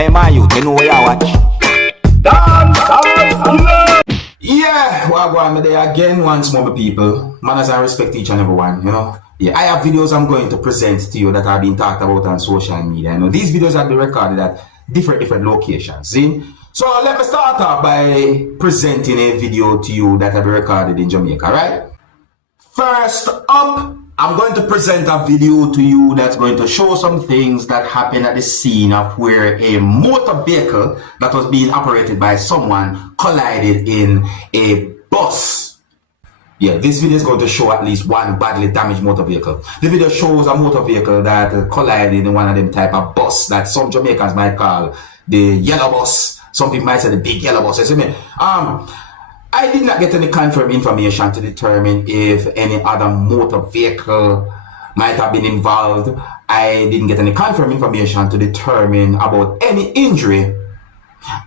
Hey man, you know where you watch? Dancehall skilla. Yeah, well, I'm there again once more, my people. Manners and respect each and every one, you know. Yeah, I have videos I'm going to present to you that have been talked about on social media. You know, these videos have been recorded at different locations. See? So let me start off by presenting a video to you that have been recorded in Jamaica, right? First up, I'm going to present a video to you that's going to show some things that happened at the scene of where a motor vehicle that was being operated by someone collided in a bus. Yeah, this video is going to show at least one badly damaged motor vehicle. The video shows a motor vehicle that collided in one of them type of bus that some Jamaicans might call the yellow bus. Some people might say the big yellow bus. You see me? I did not get any confirmed information to determine if any other motor vehicle might have been involved. I didn't get any confirmed information to determine about any injury.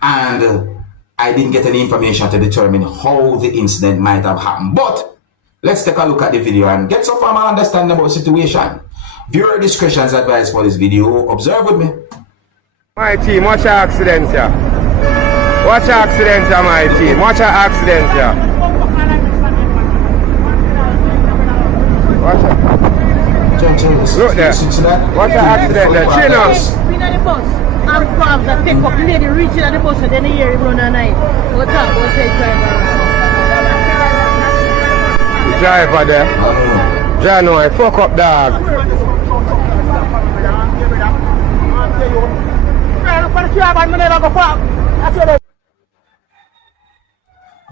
And I didn't get any information to determine how the incident might have happened. But let's take a look at the video and get some form of understanding about the situation. Viewer discretion is advised for this video. Observe with me. My team, watch your accidents here. Watch your accidents here, my team. Watch your accidents here. Watch it. Look there. Watch your accident there. Chin up. We know the bus. I'm from the pick up lady reaching at the bus and then here run all night. What time? Go say The driver there. Jano, fuck up dog.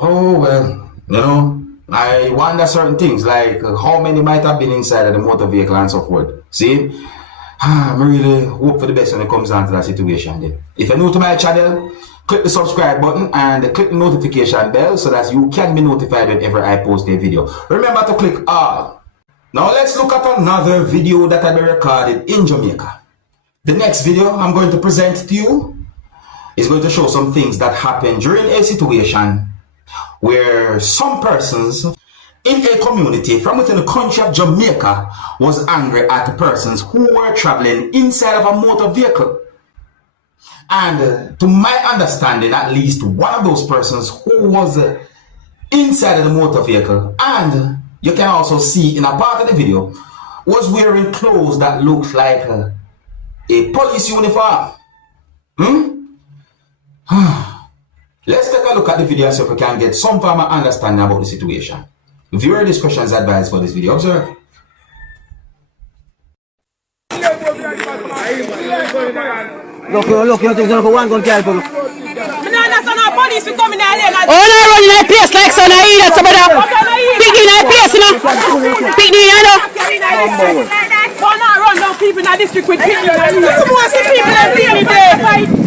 Oh, well, you know, I wonder certain things like how many might have been inside of the motor vehicle and so forth. See? I really hope for the best when it comes down to that situation then. If you're new to my channel, click the subscribe button and click the notification bell so that you can be notified whenever I post a video. Remember to click all. Now let's look at another video that I recorded in Jamaica. The next video I'm going to present to you is going to show some things that happened during a situation where some persons in a community from within the country of Jamaica was angry at the persons who were traveling inside of a motor vehicle. And to my understanding, at least one of those persons who was inside of the motor vehicle, and you can also see in a part of the video, was wearing clothes that looked like a police uniform. Let's take a look at the video so we can get some form of understanding about the situation. Viewer discretion is advised for this video. Observe. Look, you think you're one gun kill people? police we come in our lane. Oh, no, run in a pace like son, I eat somebody. Pick in a pace, you know. Pick in, you know. Don't not run down people in the district with people. You want some people that really there.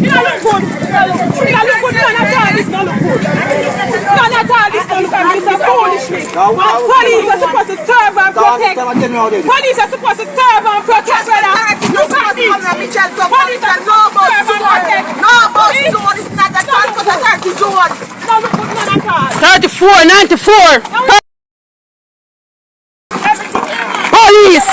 You know, look good. You know, look good. None at all this don't look good. None at all this don't look good. It's a foolishness. Police are supposed to serve and protect. Police are supposed to serve and protect. Look at this. Police are supposed to serve and protect. No bus zone is not a transport authority zone. No, look good. None at all. 34, 94. Police,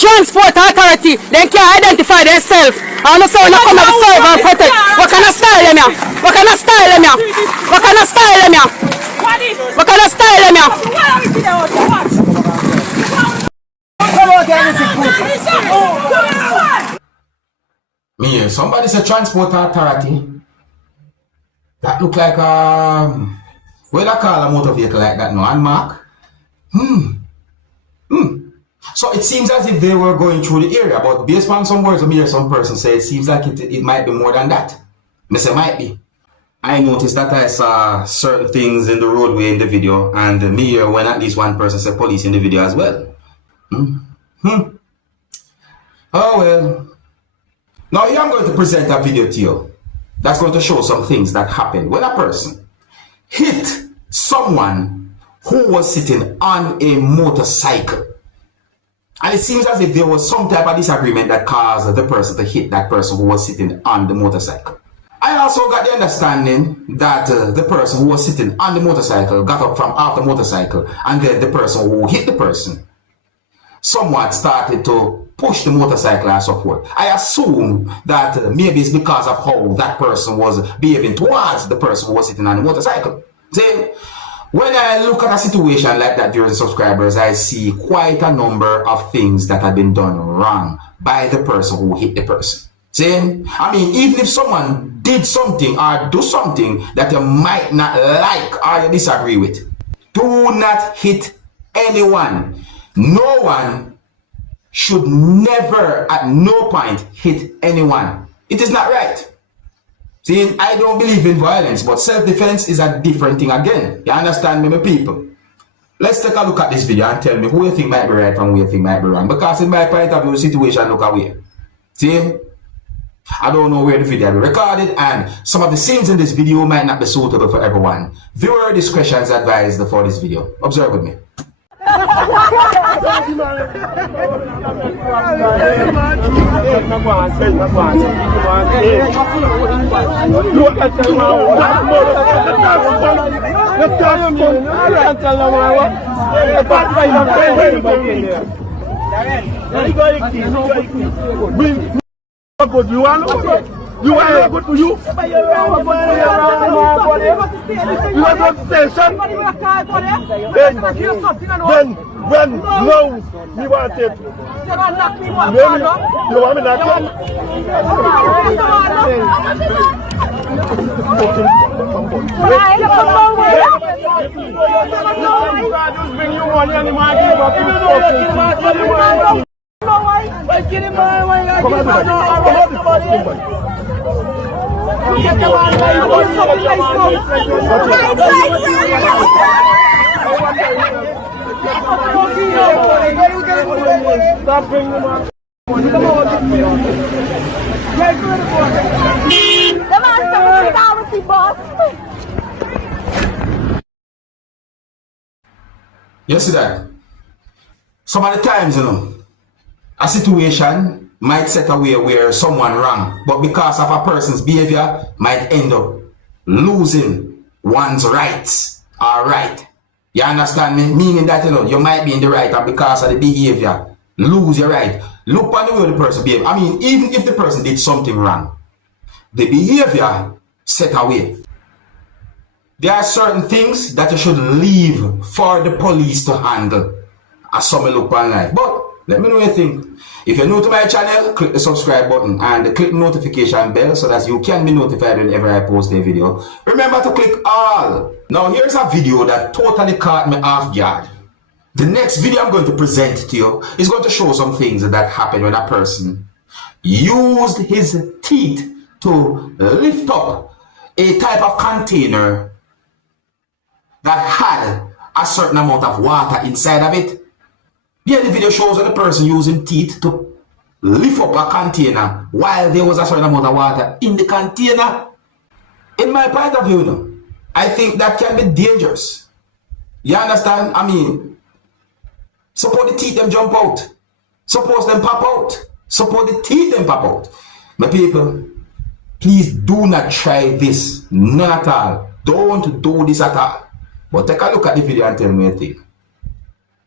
transport authority, they can't identify themselves. I don't know how to serve and protect. What kind of style them here? What kind of style them here? What kind of style them here? What kind of style them here? Me, somebody said transport authority. That look like what I call a motor vehicle like that now, unmarked. So it seems as if they were going through the area, but based on some words of me or some person say it seems like it might be more than that. I say might be. I noticed that I saw certain things in the roadway in the video, and me here when at least one person said police in the video as well. Oh well. Now here I'm going to present a video to you that's going to show some things that happened when a person hit someone who was sitting on a motorcycle. And it seems as if there was some type of disagreement that caused the person to hit that person who was sitting on the motorcycle. I also got the understanding that the person who was sitting on the motorcycle got up from off the motorcycle, and then the person who hit the person somewhat started to push the motorcycle and so forth. I assume that maybe it's because of how that person was behaving towards the person who was sitting on the motorcycle. See, when I look at a situation like that, viewers and subscribers, I see quite a number of things that have been done wrong by the person who hit the person. See, I mean, even if someone did something or do something that you might not like or you disagree with, do not hit anyone. No one should never at no point hit anyone. It is not right. See, I don't believe in violence, but self-defense is a different thing again. You understand me, my people? Let's take a look at this video and tell me who you think might be right and who you think might be wrong. Because in my point of view, the situation look away. See? I don't know where the video will be recorded, and some of the scenes in this video might not be suitable for everyone. Viewer discretion is advised for this video. Observe with me. Good. You are good for you. You are not station. When no, we want it. You want me knock Stop bringing them up. You see that? Some of the times, you know, a situation might set away where someone wrong, but because of a person's behavior, might end up losing one's rights or right. You understand me? Meaning that, you know, you might be in the right, and because of the behavior, lose your right. Look on the way the person behaves. I mean, even if the person did something wrong, the behavior set away. There are certain things that you should leave for the police to handle. As some look on life. But let me know what you think. If you're new to my channel, click the subscribe button and click the notification bell so that you can be notified whenever I post a video. Remember to click all. Now here's a video that totally caught me off guard. The next video I'm going to present to you is going to show some things that happen when a person used his teeth to lift up a type of container that had a certain amount of water inside of it. Yeah, the video shows that the person using teeth to lift up a container while there was a certain amount of water in the container. In my point of view, no, I think that can be dangerous. You understand? I mean, suppose the teeth them jump out. Suppose them pop out. Suppose the teeth them pop out. My people, please do not try this. None at all. Don't do this at all. But take a look at the video and tell me what you think.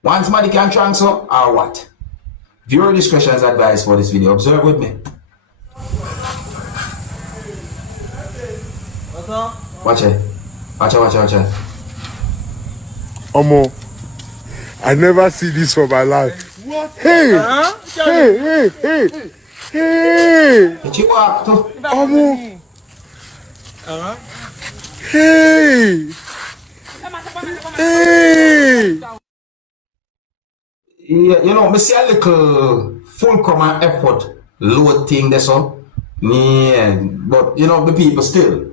One somebody can transfer or what? Viewer discretion is advised for this video. Observe with me. Watch it. Watch it. Omo, I never see this for my life. What? Hey! Hey! Did you walk to? Omo! Hey! Hey! Yeah, you know, I see a little full command effort load thing there, so. Yeah, but you know, the people still.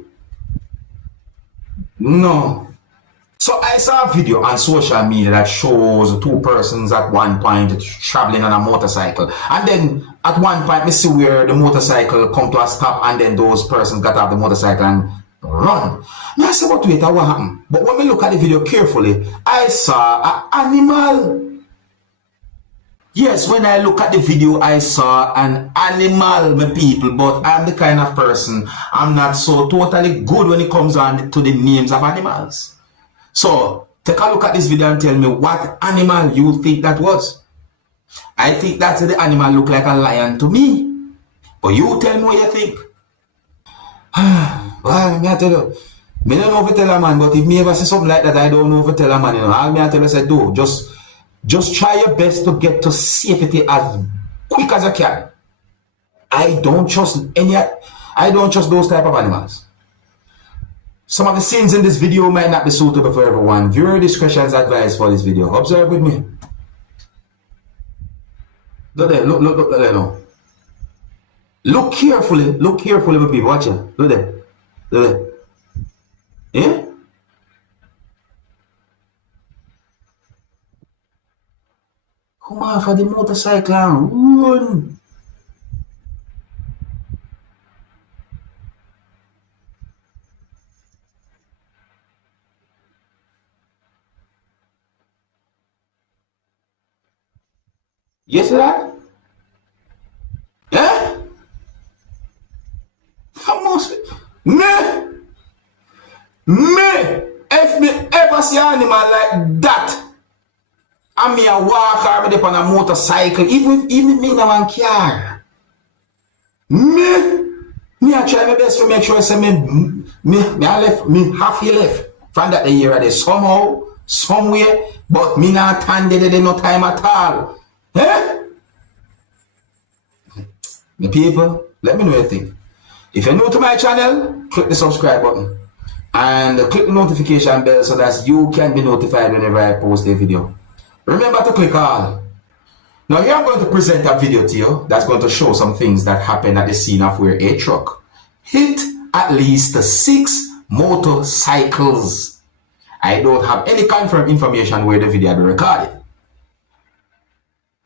No. So I saw a video on social media that shows two persons at one point traveling on a motorcycle. And then at one point, we see where the motorcycle come to a stop and then those persons got off the motorcycle and run. Now I said, but wait, what happened? But when we look at the video carefully, I saw an animal. Yes, when I look at the video, I saw an animal, my people, but I'm the kind of person, I'm not so totally good when it comes on to the names of animals. So, take a look at this video and tell me what animal you think that was. I think that's the animal look like a lion to me. But you tell me what you think. Well, me I tell you, me don't know if tell a man, but if me ever see something like that, I don't know if tell a man, you know. All me I tell you say do, just try your best to get to safety as quick as you can. I don't trust those type of animals. Some of the scenes in this video might not be suitable for everyone. Viewer discretion is advised for this video. Observe with me. Look there, look there now. Look carefully, my people. Watch it. Look there. Yeah? Come on for the motorcycle and run. You see that? Yeah? If me ever see an animal like that, and me a walk or me on a motorcycle, even me now one car, me I try my best to make sure say me half left from that the year there somehow, somewhere, but me not handed it no time at all. Eh? The people, let me know what you think. If you're new to my channel, click the subscribe button and click the notification bell so that you can be notified whenever I post a video. Remember to click all. Now here I'm going to present a video to you that's going to show some things that happened at the scene of where a truck hit at least 6 motorcycles. I don't have any confirmed information where the video had been recorded.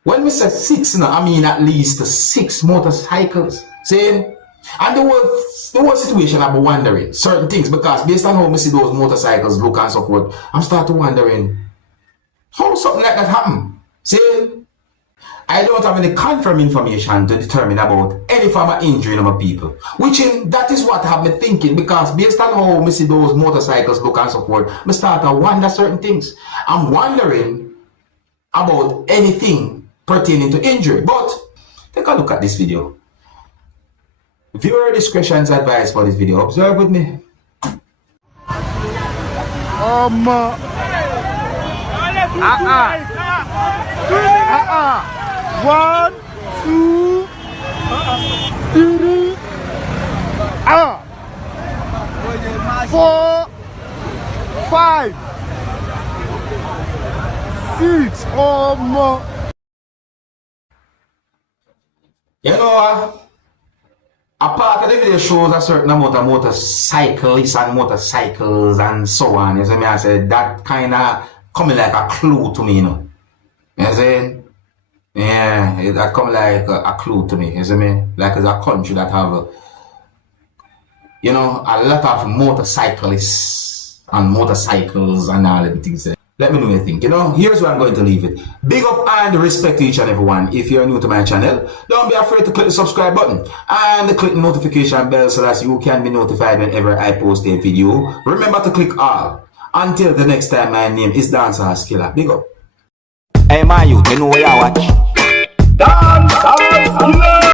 When we say 6, now, I mean at least 6 motorcycles. See? And the whole situation, I've been wondering certain things because based on how I see those motorcycles look and so forth, I'm starting wondering how something like that happened. See? I don't have any confirmed information to determine about any form of injury in my people. That is what have me thinking because based on how I see those motorcycles look and so forth, I start to wonder certain things. I'm wondering about anything pertaining to injury. But take a look at this video. Viewer discretion is advised for this video. Observe with me. 1, 2, 3, 4, 5, 6. You know, a part of the video shows a certain amount of motorcyclists and motorcycles and so on. You see me? I said that kind of coming like a clue to me, you know. You see? Yeah, that come like a clue to me. You see me? Like it's a country that have, you know, a lot of motorcyclists and motorcycles and all the things. Let me know what you think. You know, here's where I'm going to leave it. Big up and respect to each and everyone. If you're new to my channel, don't be afraid to click the subscribe button and click the notification bell so that you can be notified whenever I post a video. Remember to click all. Until the next time, my name is Dancehall Skilla. Big up. Hey, my youth, you know where you watch? Dancehall Skilla.